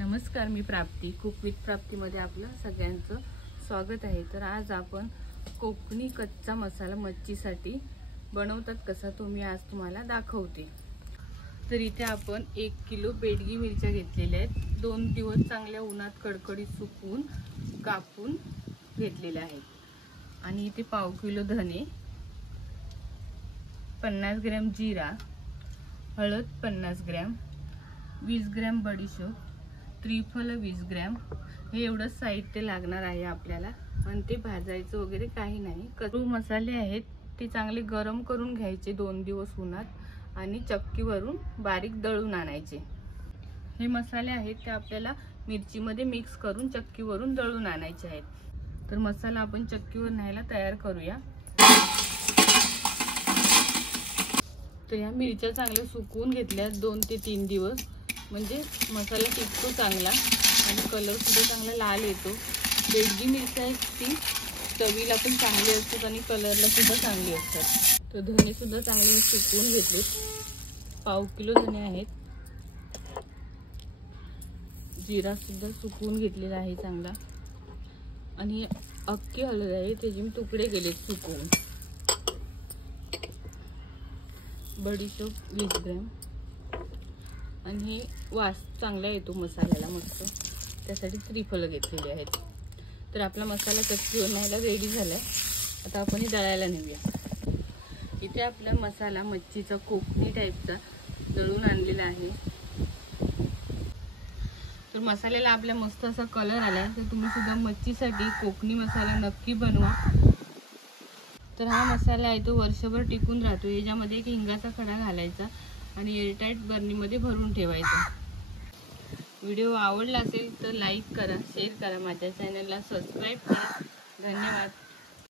नमस्कार, मी प्राप्ती cook with प्राप्तीमध्ये आपलं सगळ्यांचं स्वागत आहे। तर आज आपण कोकणी कच्चा मसाला मच्छीसाठी बनवतात कसा तो मी आज तुम्हाला दाखवते। तर इथे आपण 1 किलो बेडगी मिरच्या घेतलेल्या आहेत। 2 दिवस चांगल्या उन्हात कडकडीत सुकवून कापून घेतलेल्या आहेत। आणि इथे पाव किलो धने, 50 ग्रॅम जीरा, हळद 50 ग्रॅम, 20 ग्रॅम बडीशोप, त्रिफल 20 ग्रॅम, हे एवढं साहित्य लागणार आहे आपल्याला। पण ते भाजायचं वगैरे काही नाही। करू मसाले आहेत ते चांगले गरम करून घ्यायचे 2 दिवस उन्हात आणि चक्कीवरून बारीक दळून आणायचे। हे मसाले आहेत ते आपल्याला मिरचीमध्ये मिक्स करून चक्कीवरून दळून आणायचे आहेत। तर मसाला आपण चक्कीवर न्यायला तयार करूया। तर या मिरच्या चांगल्या सुकवून घेतल्या 2 ते 3 दिवस, म्हणजे मसाला टिकतो चांगला आणि कलर सुद्धा चांगला लाल येतो। बेडगी मिरची आहे ती चवीला पण चांगली असतात आणि कलरला सुद्धा चांगली असतात। तर धने सुद्धा चांगले सुकवून घेतले, पाव किलो धने आहेत। जिरा सुद्धा सुकवून घेतलेला आहे चांगला, आणि अख्खी हळद आहे त्याचे मी तुकडे केले सुकवून। बडीशोप 20 ग्रॅम, आणि हे वास चांगला येतो मसाल्याला मस्त, त्यासाठी त्रिफल घेतलेले आहेत। तर आपला मसाला चक्कीवर न्यायला रेडी झालाय। आता आपण हे दळायला नेऊया। इथे आपला मसाला मच्छीचा कोकणी टाईपचा दळून आणलेला आहे। तर मसाल्याला आपल्या मस्त असा कलर आलाय। तर तुम्ही सुद्धा मच्छीसाठी कोकणी मसाला नक्की बनवा। तर हा मसाला आहे तो वर्षभर टिकून राहतो। याच्यामध्ये एक हिंगाचा खडा घालायचा आणि एअरटाईट बर्नीमध्ये भरून ठेवायचा। व्हिडिओ आवडला असेल तर लाईक करा, शेअर करा, माझ्या चॅनलला सबस्क्राईब करा। धन्यवाद।